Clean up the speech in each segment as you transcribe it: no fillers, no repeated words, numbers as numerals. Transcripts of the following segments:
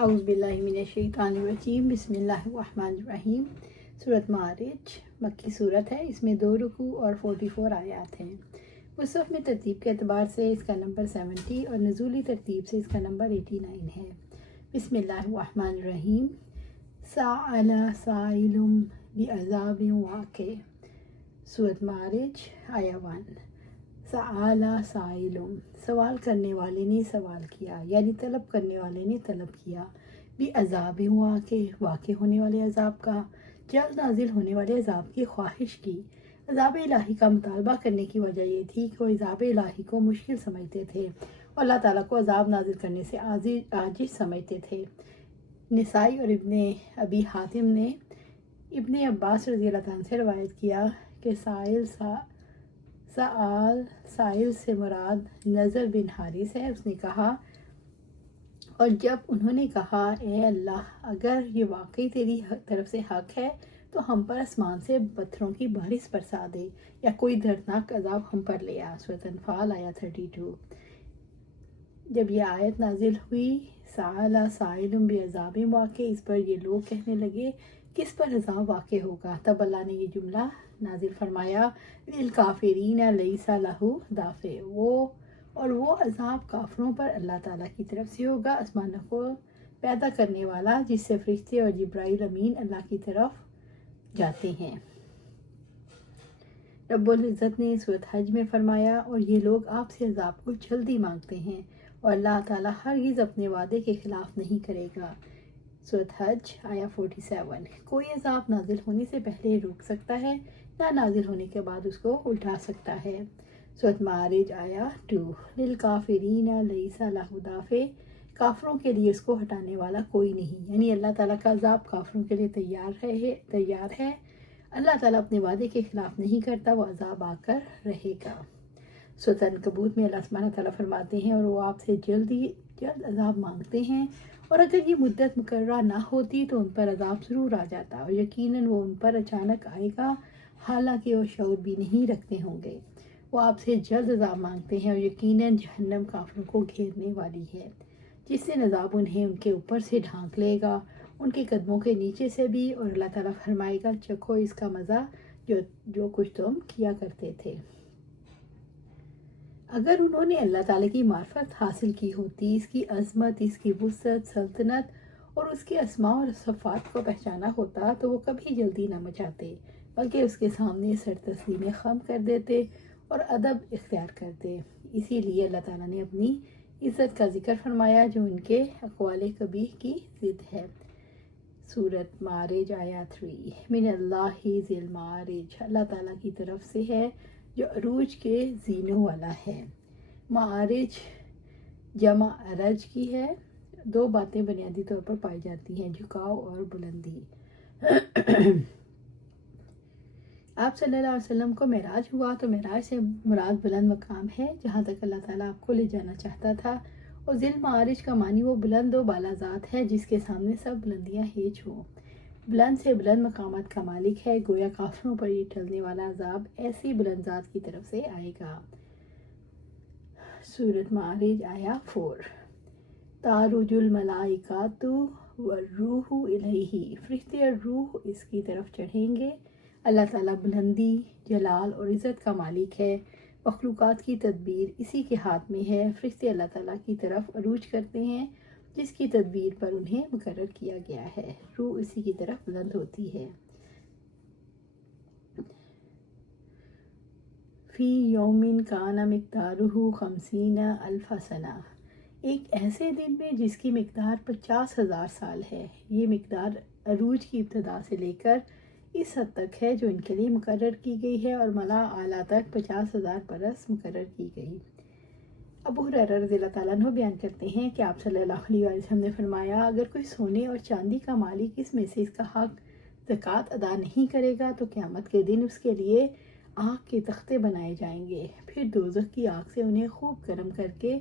اعوذ باللہ من الشیطان الرجیم، بسم اللہ الرحمن الرحیم۔ سورۃ معارج مکی صورت ہے، اس میں 2 رکوع اور 44 آیات ہیں۔ مصحف میں ترتیب کے اعتبار سے اس کا نمبر 70 اور نزولی ترتیب سے اس کا نمبر 89 ہے۔ بسم اللہ الرحمن الرحیم۔ سأل سائل بعذاب واقع، سورۃ معارج آیا 1۔ سأل سائل، سوال کرنے والے نے سوال کیا، یعنی طلب کرنے والے نے طلب کیا، بعذاب واقع ہونے والے عذاب کا، جلد نازل ہونے والے عذاب کی خواہش کی۔ عذاب الہی کا مطالبہ کرنے کی وجہ یہ تھی کہ وہ عذاب الہی کو مشکل سمجھتے تھے اور اللہ تعالیٰ کو عذاب نازل کرنے سے عاجز سمجھتے تھے۔ نسائی اور ابن ابی حاتم نے ابن عباس رضی اللہ عنہ سے روایت کیا کہ سائل سے مراد نضر بن حارث ہے۔ اس نے کہا، اور جب انہوں نے کہا اے اللہ، اگر یہ واقعی تیری طرف سے حق ہے تو ہم پر آسمان سے پتھروں کی بارش برسا دے یا کوئی دردناک عذاب ہم پر لے آ۔ سورۃ انفال آیا 32۔ جب یہ آیت نازل ہوئی سأل سائل بعذاب واقع، اس پر یہ لوگ کہنے لگے کس پر عذاب واقع ہوگا، تب اللہ نے یہ جملہ نازل فرمایا للکافرین لیس لہ دافع، وہ عذاب کافروں پر اللہ تعالیٰ کی طرف سے ہوگا، آسمانوں کو پیدا کرنے والا جس سے فرشتے اور جبرائیل امین اللہ کی طرف جاتے ہیں۔ رب العزت نے سورۃ حج میں فرمایا، اور یہ لوگ آپ سے عذاب کو جلدی مانگتے ہیں اور اللہ تعالیٰ ہرگز اپنے وعدے کے خلاف نہیں کرے گا۔ سورۃ حج آیا 47۔ کوئی عذاب نازل ہونے سے پہلے رک سکتا ہے یا نازل ہونے کے بعد اس کو الٹا سکتا ہے۔ سورۃ معارج آیا 2۔ للکافرین لیس لہ دافع، کافروں کے لیے اس کو ہٹانے والا کوئی نہیں، یعنی اللہ تعالیٰ کا عذاب کافروں کے لیے تیار ہے۔ اللہ تعالیٰ اپنے وعدے کے خلاف نہیں کرتا، وہ عذاب آ کر رہے گا۔ سورۃ عنکبوت میں اللہ سبحانہ تعالیٰ فرماتے ہیں، اور وہ آپ سے جلد عذاب مانگتے ہیں، اور اگر یہ مدت مقررہ نہ ہوتی تو ان پر عذاب ضرور آ جاتا، اور یقیناً وہ ان پر اچانک آئے گا، حالانکہ وہ شعور بھی نہیں رکھتے ہوں گے۔ وہ آپ سے جلد عذاب مانگتے ہیں، اور یقیناً جہنم کافروں کو گھیرنے والی ہے، جس سے عذاب انہیں ان کے اوپر سے ڈھانک لے گا، ان کے قدموں کے نیچے سے بھی، اور اللہ تعالیٰ فرمائے گا چکھو اس کا مزہ جو کچھ تم کیا کرتے تھے۔ اگر انہوں نے اللہ تعالیٰ کی معرفت حاصل کی ہوتی، اس کی عظمت، اس کی وسعت، سلطنت اور اس کے اسماء اور صفات کو پہچانا ہوتا تو وہ کبھی جلدی نہ مچاتے، بلکہ اس کے سامنے سر تسلیم خم کر دیتے اور ادب اختیار کرتے۔ اسی لیے اللہ تعالیٰ نے اپنی عزت کا ذکر فرمایا جو ان کے اقوال قبیح کی ضد ہے۔ سورۃ معارج آیا 3۔ من اللہ ذی المعارج، اللہ تعالیٰ کی طرف سے ہے جو عروج کے زینوں والا ہے۔ معارج جمع عرج کی ہے۔ 2 باتیں بنیادی طور پر پائی جاتی ہیں، جھکاؤ اور بلندی۔ آپ صلی اللہ علیہ وسلم کو معراج ہوا تو معراج سے مراد بلند مقام ہے جہاں تک اللہ تعالیٰ آپ کو لے جانا چاہتا تھا، اور ذی المعارج کا معنی وہ بلند و بالا ذات ہے جس کے سامنے سب بلندیاں ہیج ہوں۔ بلند سے بلند مقامات کا مالک ہے، گویا کافروں پر یہ ٹلنے والا عذاب ایسی بلند ذات کی طرف سے آئے گا۔ سورۃ معارج آیا 4۔ تعرج الملائکۃ والروح الیہ، فرشتے اور روح اس کی طرف چڑھیں گے۔ اللہ تعالیٰ بلندی، جلال اور عزت کا مالک ہے، مخلوقات کی تدبیر اسی کے ہاتھ میں ہے۔ فرشتے اللہ تعالیٰ کی طرف عروج کرتے ہیں جس کی تدبیر پر انہیں مقرر کیا گیا ہے، روح اسی کی طرف بلند ہوتی ہے۔ فی یوم کان مقدارہ 50,000 سنہ، ایک ایسے دن میں جس کی مقدار 50,000 سال ہے۔ یہ مقدار عروج کی ابتدا سے لے کر اس حد تک ہے جو ان کے لیے مقرر کی گئی ہے، اور ملا اعلیٰ تک 50,000 برس مقرر کی گئی۔ ابو ہریرہ رضی اللہ تعالیٰ عنہ بیان کرتے ہیں کہ آپ صلی اللہ علیہ وسلم نے فرمایا، اگر کوئی سونے اور چاندی کا مالک اس میں سے اس کا حق زکوٰۃ ادا نہیں کرے گا تو قیامت کے دن اس کے لیے آگ کے تختے بنائے جائیں گے، پھر دوزخ کی آگ سے انہیں خوب گرم کر کے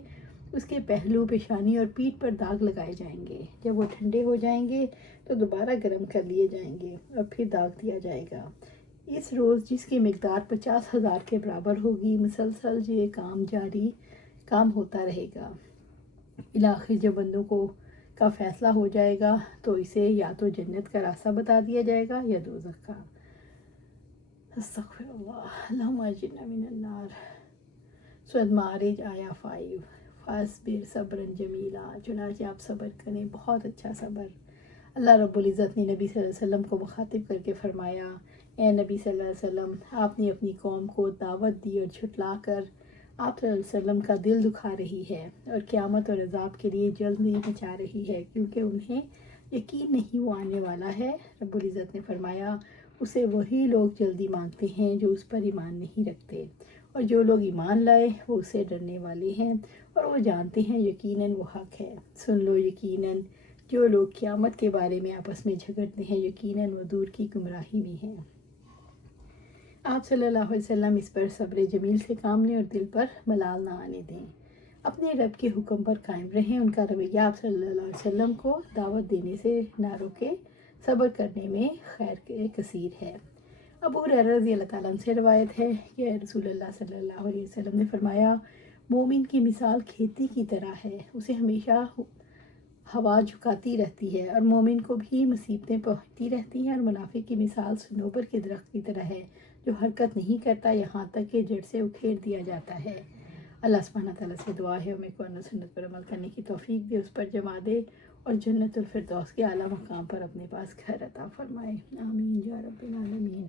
اس کے پہلو، پیشانی اور پیٹھ پر داغ لگائے جائیں گے۔ جب وہ ٹھنڈے ہو جائیں گے تو دوبارہ گرم کر لیے جائیں گے اور پھر داغ دیا جائے گا۔ اس روز جس کی مقدار 50,000 کے برابر ہوگی، مسلسل یہ کام ہوتا رہے گا۔ الاخر جب بندوں کو کا فیصلہ ہو جائے گا تو اسے یا تو جنت کا راستہ بتا دیا جائے گا یا دوزخ کا۔ استغفر اللہ، اللہم اجرنا من النار۔ سورۃ معارج آیا 5۔ فاصبر صبرا جمیلا، چنانچہ آپ صبر کریں، بہت اچھا صبر۔ اللہ رب العزت نے نبی صلی اللہ علیہ وسلم کو مخاطب کر کے فرمایا، اے نبی صلی اللہ علیہ وسلم، آپ نے اپنی قوم کو دعوت دی اور جھٹلا کر آپ صلی اللہ علیہ وسلم کا دل دکھا رہی ہے اور قیامت اور عذاب کے لیے جلدی مچا رہی ہے، کیونکہ انہیں یقین نہیں وہ آنے والا ہے۔ رب العزت نے فرمایا، اسے وہی لوگ جلدی مانگتے ہیں جو اس پر ایمان نہیں رکھتے، اور جو لوگ ایمان لائے وہ اسے ڈرنے والے ہیں اور وہ جانتے ہیں یقیناً وہ حق ہے۔ سن لو، یقیناً جو لوگ قیامت کے بارے میں آپس میں جھگڑتے ہیں یقیناً وہ دور کی گمراہی میں ہیں۔ آپ صلی اللہ علیہ وسلم اس پر صبر جمیل سے کام لیں اور دل پر ملال نہ آنے دیں، اپنے رب کے حکم پر قائم رہیں۔ ان کا رویہ آپ صلی اللہ علیہ وسلم کو دعوت دینے سے نہ روکے، صبر کرنے میں خیر کثیر ہے۔ ابو ہریرہ رضی اللہ تعالیٰ عنہ سے روایت ہے کہ رسول اللہ صلی اللہ علیہ وسلم نے فرمایا، مومن کی مثال کھیتی کی طرح ہے، اسے ہمیشہ ہوا جھکاتی رہتی ہے اور مومن کو بھی مصیبتیں پہنچتی رہتی ہیں، اور منافق کی مثال صنوبر کے درخت کی طرح ہے جو حرکت نہیں کرتا یہاں تک کہ جڑ سے اکھیڑ دیا جاتا ہے۔ اللہ سبحانہ تعالیٰ سے دعا ہے ہمیں قرآن و سنت پر عمل کرنے کی توفیق دے، اس پر جما دے اور جنت الفردوس کے اعلیٰ مقام پر اپنے پاس گھر عطا فرمائے۔ آمین یا رب العالمین۔